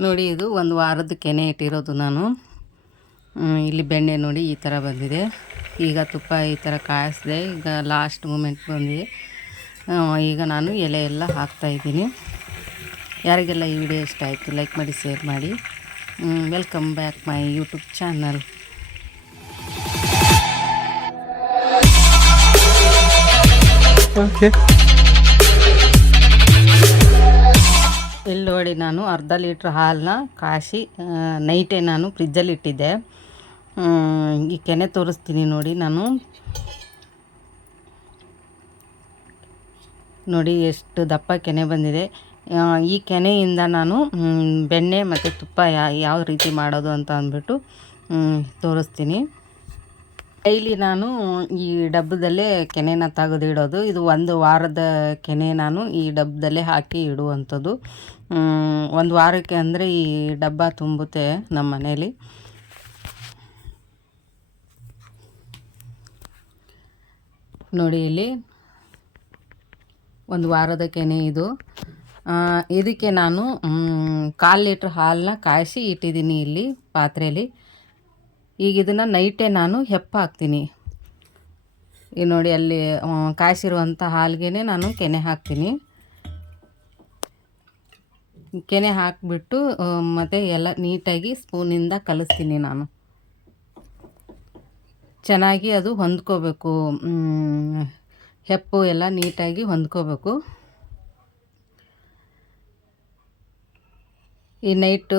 ನೋಡಿ ಇದು ಒಂದು ವಾರದ ಕೆನೆ ಇಟ್ಟಿರೋದು ನಾನು. ಇಲ್ಲಿ ಬೆಣ್ಣೆ ನೋಡಿ ಈ ಥರ ಬಂದಿದೆ. ಈಗ ತುಪ್ಪ ಈ ಥರ ಕಾಯಿಸಿದೆ. ಈಗ ಲಾಸ್ಟ್ ಮೂಮೆಂಟ್ ಬಂದಿದೆ. ಈಗ ನಾನು ಎಲೆ ಎಲ್ಲ ಹಾಕ್ತಾಯಿದ್ದೀನಿ. ಯಾರಿಗೆಲ್ಲ ಈ ವಿಡಿಯೋ ಇಷ್ಟ ಆಯಿತು ಲೈಕ್ ಮಾಡಿ, ಶೇರ್ ಮಾಡಿ. Welcome back my YouTube channel. Okay, ಇಲ್ಲಿ ನೋಡಿ ನಾನು ಅರ್ಧ ಲೀಟ್ರ್ ಹಾಲನ್ನ ಕಾಯಿಸಿ ನೈಟೇ ನಾನು ಫ್ರಿಜ್ಜಲ್ಲಿ ಇಟ್ಟಿದ್ದೆ. ಈ ಕೆನೆ ತೋರಿಸ್ತೀನಿ ನೋಡಿ. ನಾನು ನೋಡಿ ಎಷ್ಟು ದಪ್ಪ ಕೆನೆ ಬಂದಿದೆ. ಈ ಕೆನೆಯಿಂದ ನಾನು ಬೆಣ್ಣೆ ಮತ್ತು ತುಪ್ಪ ಯಾವ ರೀತಿ ಮಾಡೋದು ಅಂತ ಅಂದ್ಬಿಟ್ಟು ತೋರಿಸ್ತೀನಿ. ಡೈಲಿ ನಾನು ಈ ಡಬ್ಬದಲ್ಲೇ ಕೆನೆನ ತೆಗೆದಿಡೋದು. ಇದು ಒಂದು ವಾರದ ಕೆನೆ ನಾನು ಈ ಡಬ್ಬದಲ್ಲೇ ಹಾಕಿ ಇಡುವಂಥದ್ದು. ಒಂದು ವಾರಕ್ಕೆ ಅಂದರೆ ಈ ಡಬ್ಬ ತುಂಬುತ್ತೆ ನಮ್ಮ ಮನೇಲಿ. ನೋಡಿ ಇಲ್ಲಿ ಒಂದು ವಾರದ ಕೆನೆ ಇದು. ಇದಕ್ಕೆ ನಾನು 1/4 ಲೀಟ್ರ್ ಹಾಲನ್ನ ಕಾಯಿಸಿ ಇಟ್ಟಿದ್ದೀನಿ ಇಲ್ಲಿ ಪಾತ್ರೆಯಲ್ಲಿ. ಈಗ ಇದನ್ನು ನೈಟೇ ನಾನು ಹಾಕ್ತೀನಿ. ಈ ನೋಡಿ ಅಲ್ಲಿ ಕಾಯಿಸಿರುವಂಥ ಹಾಲಿಗೆ ನಾನು ಕೆನೆ ಹಾಕ್ತೀನಿ. ಕೆನೆ ಹಾಕಿಬಿಟ್ಟು ಮತ್ತು ಎಲ್ಲ ನೀಟಾಗಿ ಸ್ಪೂನಿಂದ ಕಲಿಸ್ತೀನಿ ನಾನು. ಚೆನ್ನಾಗಿ ಅದು ಹೊಂದ್ಕೋಬೇಕು, ಹೆಪ್ಪು ಎಲ್ಲ ನೀಟಾಗಿ ಹೊಂದ್ಕೋಬೇಕು. ಈ ನೈಟು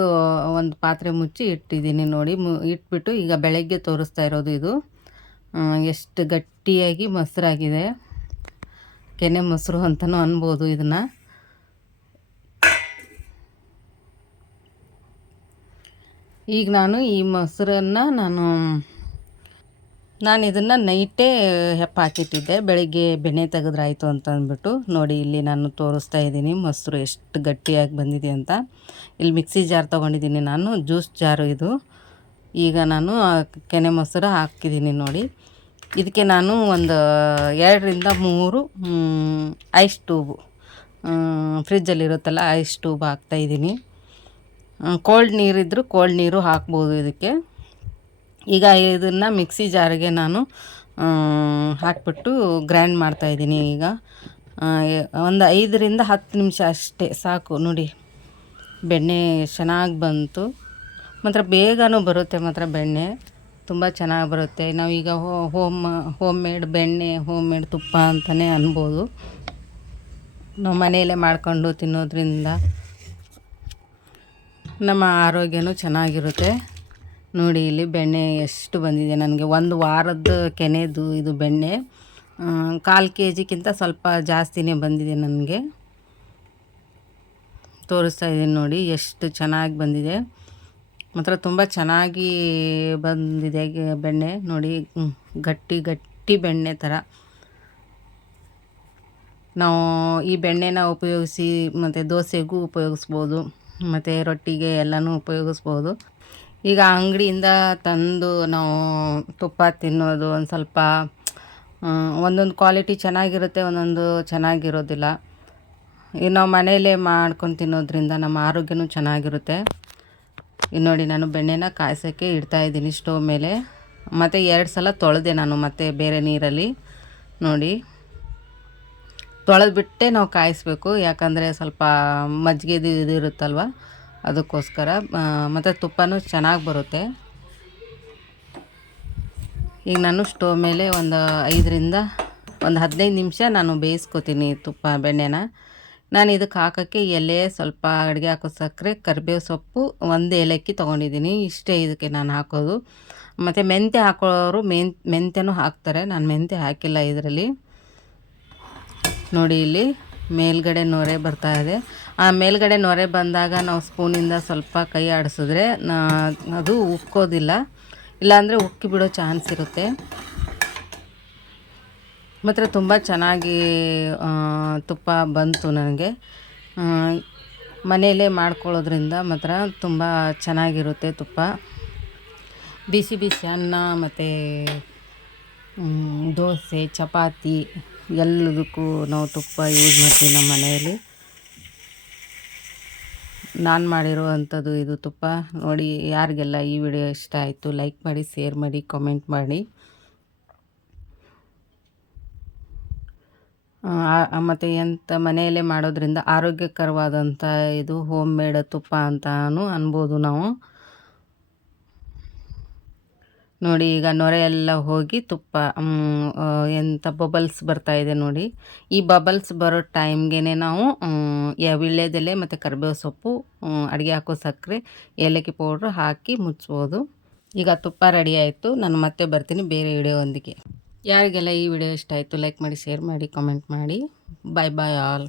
ಒಂದು ಪಾತ್ರೆ ಮುಚ್ಚಿ ಇಟ್ಟಿದ್ದೀನಿ ನೋಡಿ. ಇಟ್ಬಿಟ್ಟು ಈಗ ಬೆಳಗ್ಗೆ ತೋರಿಸ್ತಾ ಇರೋದು ಇದು. ಎಷ್ಟು ಗಟ್ಟಿಯಾಗಿ ಮೊಸರಾಗಿದೆ. ಕೆನೆ ಮೊಸರು ಅಂತಲೂ ಅನ್ಬೋದು ಇದನ್ನು. ಈಗ ನಾನು ಈ ಮೊಸರನ್ನು ನಾನು ಇದನ್ನು ನೈಟೇ ಹಾಕಿಟ್ಟಿದ್ದೆ. ಬೆಳಗ್ಗೆ ಬೆಣ್ಣೆ ತೆಗೆದ್ರಾಯ್ತು ಅಂತ ಅಂದ್ಬಿಟ್ಟು ನೋಡಿ ಇಲ್ಲಿ ನಾನು ತೋರಿಸ್ತಾ ಇದ್ದೀನಿ ಮೊಸರು ಎಷ್ಟು ಗಟ್ಟಿಯಾಗಿ ಬಂದಿದೆ ಅಂತ. ಇಲ್ಲಿ ಮಿಕ್ಸಿ ಜಾರ್ ತೊಗೊಂಡಿದ್ದೀನಿ ನಾನು, ಜ್ಯೂಸ್ ಜಾರು ಇದು. ಈಗ ನಾನು ಕೆನೆ ಮೊಸರು ಹಾಕಿದ್ದೀನಿ ನೋಡಿ. ಇದಕ್ಕೆ ನಾನು ಒಂದು 2 ರಿಂದ 3 ಐಸ್ ಟ್ಯೂಬು, ಫ್ರಿಜ್ಜಲ್ಲಿರುತ್ತಲ್ಲ ಐಸ್ ಟ್ಯೂಬ್ ಹಾಕ್ತಾಯಿದ್ದೀನಿ. ಕೋಲ್ಡ್ ನೀರಿದ್ದರೂ ಕೋಲ್ಡ್ ನೀರು ಹಾಕ್ಬೋದು ಇದಕ್ಕೆ. ಈಗ ಇದನ್ನು ಮಿಕ್ಸಿ ಜಾರಿಗೆ ನಾನು ಹಾಕಿಬಿಟ್ಟು ಗ್ರೈಂಡ್ ಮಾಡ್ತಾಯಿದ್ದೀನಿ. ಈಗ ಒಂದು 5 ರಿಂದ 10 ನಿಮಿಷ ಅಷ್ಟೇ ಸಾಕು. ನೋಡಿ ಬೆಣ್ಣೆ ಚೆನ್ನಾಗಿ ಬಂತು. ಮಾತ್ರ ಬೇಗನೂ ಬರುತ್ತೆ, ಮಾತ್ರ ಬೆಣ್ಣೆ ತುಂಬ ಚೆನ್ನಾಗಿ ಬರುತ್ತೆ. ನಾವೀಗ ಹೋಮ್ ಮೇಡ್ ಬೆಣ್ಣೆ, ಹೋಮ್ ಮೇಡ್ ತುಪ್ಪ ಅಂತಲೇ ಅನ್ಬೋದು. ನಾವು ಮನೆಯಲ್ಲೇ ಮಾಡ್ಕೊಂಡು ತಿನ್ನೋದ್ರಿಂದ ನಮ್ಮ ಆರೋಗ್ಯನೂ ಚೆನ್ನಾಗಿರುತ್ತೆ. ನೋಡಿ ಇಲ್ಲಿ ಬೆಣ್ಣೆ ಎಷ್ಟು ಬಂದಿದೆ ನನಗೆ. ಒಂದು ವಾರದ ಕೆನೆದು ಇದು ಬೆಣ್ಣೆ. 1/4 kgಕ್ಕಿಂತ ಸ್ವಲ್ಪ ಜಾಸ್ತಿನೇ ಬಂದಿದೆ ನನಗೆ. ತೋರಿಸ್ತಾ ಇದ್ದೀನಿ ನೋಡಿ ಎಷ್ಟು ಚೆನ್ನಾಗಿ ಬಂದಿದೆ. ಮಾತ್ರ ತುಂಬ ಚೆನ್ನಾಗಿ ಬಂದಿದೆ ಬೆಣ್ಣೆ ನೋಡಿ. ಗಟ್ಟಿ ಗಟ್ಟಿ ಬೆಣ್ಣೆ ಥರ. ನಾವು ಈ ಬೆಣ್ಣೆನ ಉಪಯೋಗಿಸಿ ಮತ್ತು ದೋಸೆಗೂ ಉಪಯೋಗಿಸ್ಬೋದು, ಮತ್ತು ರೊಟ್ಟಿಗೆ ಎಲ್ಲನೂ ಉಪಯೋಗಿಸ್ಬೋದು. ಈಗ ಅಂಗಡಿಯಿಂದ ತಂದು ನಾವು ತುಪ್ಪ ತಿನ್ನೋದು ಒಂದು ಸ್ವಲ್ಪ ಒಂದೊಂದು ಕ್ವಾಲಿಟಿ ಚೆನ್ನಾಗಿರುತ್ತೆ, ಒಂದೊಂದು ಚೆನ್ನಾಗಿರೋದಿಲ್ಲ. ಈಗ ನಾವು ಮನೆಯಲ್ಲೇ ಮಾಡ್ಕೊಂಡು ತಿನ್ನೋದ್ರಿಂದ ನಮ್ಮ ಆರೋಗ್ಯನೂ ಚೆನ್ನಾಗಿರುತ್ತೆ. ಇನ್ನು ನೋಡಿ ನಾನು ಬೆಣ್ಣೆನ ಕಾಯ್ಸೋಕ್ಕೆ ಇಡ್ತಾಯಿದ್ದೀನಿ ಸ್ಟವ್ ಮೇಲೆ. ಮತ್ತು 2 ಸಲ ತೊಳೆದೆ ನಾನು ಮತ್ತೆ ಬೇರೆ ನೀರಲ್ಲಿ. ನೋಡಿ ತೊಳೆದ್ಬಿಟ್ಟೆ ನಾವು ಕಾಯಿಸ್ಬೇಕು, ಯಾಕಂದರೆ ಸ್ವಲ್ಪ ಮಜ್ಜಿಗೆದು ಇದು ಇರುತ್ತಲ್ವ ಅದಕ್ಕೋಸ್ಕರ. ಮತ್ತು ತುಪ್ಪನೂ ಚೆನ್ನಾಗಿ ಬರುತ್ತೆ. ಈಗ ನಾನು ಸ್ಟವ್ ಮೇಲೆ ಒಂದು 5 ರಿಂದ 15 ನಿಮಿಷ ನಾನು ಬೇಯಿಸ್ಕೊತೀನಿ ತುಪ್ಪ ಬೆಣ್ಣೆನ. ನಾನು ಇದಕ್ಕೆ ಹಾಕೋಕ್ಕೆ ಎಲೆ, ಸ್ವಲ್ಪ ಅಡುಗೆ ಹಾಕೋ ಸಕ್ಕರೆ, ಕರಿಬೇವು ಸೊಪ್ಪು, 1 ಏಲಕ್ಕಿ ತೊಗೊಂಡಿದ್ದೀನಿ. ಇಷ್ಟೇ ಇದಕ್ಕೆ ನಾನು ಹಾಕೋದು. ಮತ್ತು ಮೆಂತ್ಯ ಹಾಕೋರು ಮೆಂತ್ಯನೂ ಹಾಕ್ತಾರೆ. ನಾನು ಮೆಂತ್ಯ ಹಾಕಿಲ್ಲ ಇದರಲ್ಲಿ. ನೋಡಿ ಇಲ್ಲಿ ಮೇಲ್ಗಡೆ ನೊರೆ ಬರ್ತಾ ಇದೆ. ಆ ಮೇಲ್ಗಡೆ ನೊರೆ ಬಂದಾಗ ನಾವು ಸ್ಪೂನಿಂದ ಸ್ವಲ್ಪ ಕೈ ಆಡಿಸಿದ್ರೆ ಅದು ಉಕ್ಕೋದಿಲ್ಲ, ಇಲ್ಲಾಂದರೆ ಉಕ್ಕಿ ಬಿಡೋ ಚಾನ್ಸ್ ಇರುತ್ತೆ. ಮಾತ್ರ ತುಂಬ ಚೆನ್ನಾಗಿ ತುಪ್ಪ ಬಂತು ನನಗೆ. ಮನೆಯಲ್ಲೇ ಮಾಡ್ಕೊಳ್ಳೋದ್ರಿಂದ ಮಾತ್ರ ತುಂಬ ಚೆನ್ನಾಗಿರುತ್ತೆ ತುಪ್ಪ. ಬಿಸಿ ಬಿಸಿ ಅನ್ನ ಮತ್ತು ದೋಸೆ, ಚಪಾತಿ ಎಲ್ಲದಕ್ಕೂ ನಾವು ತುಪ್ಪ ಯೂಸ್ ಮಾಡ್ತೀವಿ ನಮ್ಮ ಮನೆಯಲ್ಲಿ. ನಾನು ಮಾಡಿರುವಂಥದ್ದು ಇದು ತುಪ್ಪ ನೋಡಿ. ಯಾರಿಗೆಲ್ಲ ಈ ವಿಡಿಯೋ ಇಷ್ಟ ಆಯಿತು ಲೈಕ್ ಮಾಡಿ, ಶೇರ್ ಮಾಡಿ, ಕಾಮೆಂಟ್ ಮಾಡಿ. ಮತ್ತು ಎಂಥ ಮನೆಯಲ್ಲೇ ಮಾಡೋದ್ರಿಂದ ಆರೋಗ್ಯಕರವಾದಂಥ ಇದು ಹೋಮ್ ಮೇಡ್ ತುಪ್ಪ ಅಂತಾನು ಅನ್ಬೋದು ನಾವು. ನೋಡಿ ಈಗ ನೊರೆ ಎಲ್ಲ ಹೋಗಿ ತುಪ್ಪ ಎಂಥ ಬಬಲ್ಸ್ ಬರ್ತಾ ಇದೆ ನೋಡಿ. ಈ ಬಬಲ್ಸ್ ಬರೋ ಟೈಮ್ಗೆ ನಾವು ವೀಳ್ಯದೆಲೆ ಮತ್ತು ಕರಿಬೇವು ಸೊಪ್ಪು, ಅಡುಗೆ ಹಾಕೋ ಸಕ್ಕರೆ, ಏಲಕ್ಕಿ ಪೌಡ್ರ್ ಹಾಕಿ ಮುಚ್ಬೋದು. ಈಗ ತುಪ್ಪ ರೆಡಿ ಆಯಿತು. ನಾನು ಮತ್ತೆ ಬರ್ತೀನಿ ಬೇರೆ ವಿಡಿಯೋದೊಂದಿಗೆ. ಯಾರಿಗೆಲ್ಲ ಈ ವಿಡಿಯೋ ಇಷ್ಟ ಆಯಿತು ಲೈಕ್ ಮಾಡಿ, ಶೇರ್ ಮಾಡಿ, ಕಾಮೆಂಟ್ ಮಾಡಿ. ಬಾಯ್ ಬಾಯ್ ಆಲ್.